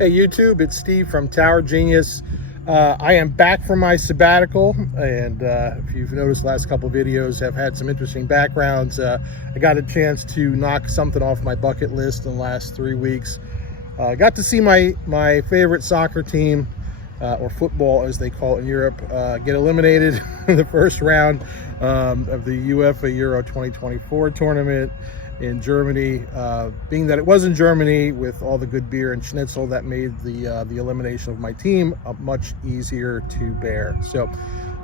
Hey YouTube, it's Steve from Tower Genius. I am back from my sabbatical, and if you've noticed, the last couple of videos have had some interesting backgrounds. I got a chance to knock something off my bucket list in the last 3 weeks. Got to see my favorite soccer team, or football as they call it in Europe, get eliminated in the first round of the UEFA Euro 2024 tournament in Germany. Being that it was in Germany, with all the good beer and schnitzel, that made the elimination of my team much easier to bear. So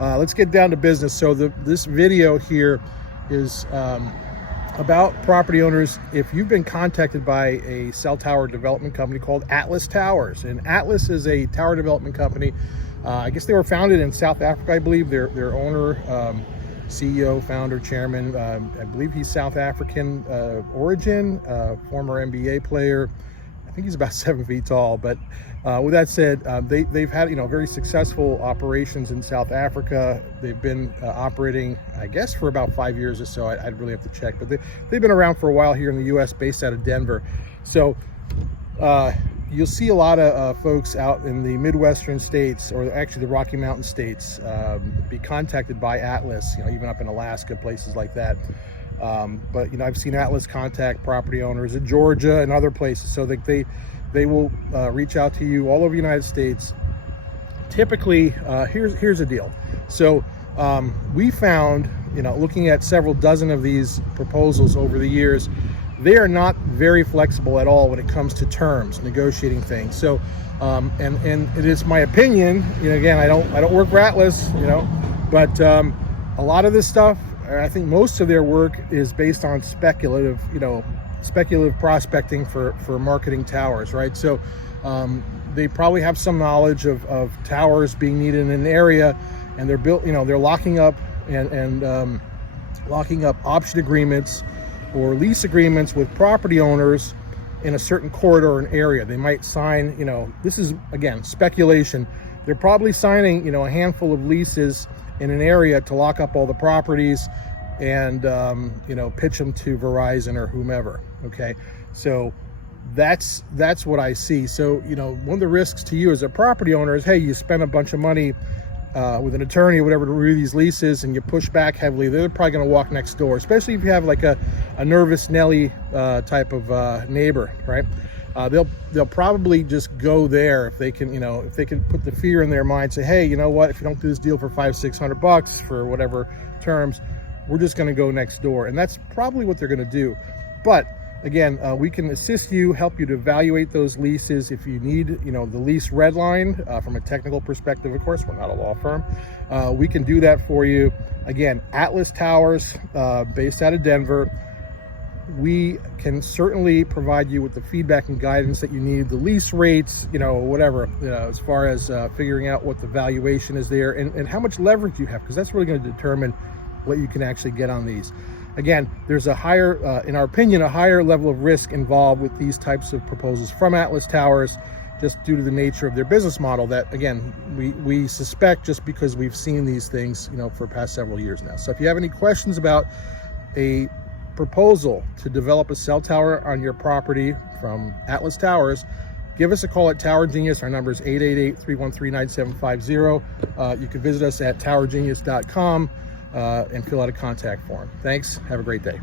let's get down to business. So this video here is about property owners. If you've been contacted by a cell tower development company called Atlas Towers, and Atlas is a tower development company, I guess they were founded in South Africa, I believe. Their owner, CEO, founder, chairman, I believe he's South African origin, former NBA player. I think he's about 7 feet tall. But with that said, they've had very successful operations in South Africa. They've been operating, I guess, for about 5 years or so. I'd really have to check, but they've been around for a while here in the U.S., based out of Denver. So you'll see a lot of folks out in the Midwestern states, or actually the Rocky Mountain states, be contacted by Atlas, even up in Alaska, places like that. But I've seen Atlas contact property owners in Georgia and other places, so that they will reach out to you all over the United States. Typically, here's the deal. So we found, looking at several dozen of these proposals over the years, they are not very flexible at all when it comes to terms, negotiating things. So, and it is my opinion. Again, I don't work for Atlas, but a lot of this stuff, I think most of their work is based on speculative prospecting for marketing towers, right? So, they probably have some knowledge of towers being needed in an area, and they're they're locking up and locking up option agreements or lease agreements with property owners in a certain corridor or an area. They might sign, this is, again, speculation. They're probably signing, a handful of leases in an area to lock up all the properties and, pitch them to Verizon or whomever, okay? So that's what I see. So, one of the risks to you as a property owner is, hey, you spend a bunch of money with an attorney or whatever to review these leases, and you push back heavily. They're probably going to walk next door, especially if you have like a nervous Nelly type of neighbor, right? They'll probably just go there if they can, if they can put the fear in their mind, say, hey, you know what, if you don't do this deal for $500-600 for whatever terms, we're just going to go next door. And that's probably what they're going to do. But again, we can assist you, help you to evaluate those leases. If you need, the lease red line from a technical perspective, of course, we're not a law firm. We can do that for you. Again, Atlas Towers, based out of Denver. We can certainly provide you with the feedback and guidance that you need, the lease rates, whatever, as far as figuring out what the valuation is there and how much leverage you have, because that's really going to determine what you can actually get on these. Again, there's a higher, in our opinion, a higher level of risk involved with these types of proposals from Atlas Towers, just due to the nature of their business model that, again, we suspect, just because we've seen these things, for the past several years now. So if you have any questions about a proposal to develop a cell tower on your property from Atlas Towers, give us a call at Tower Genius. Our number is 888-313-9750. You can visit us at towergenius.com. And fill out a contact form. Thanks. Have a great day.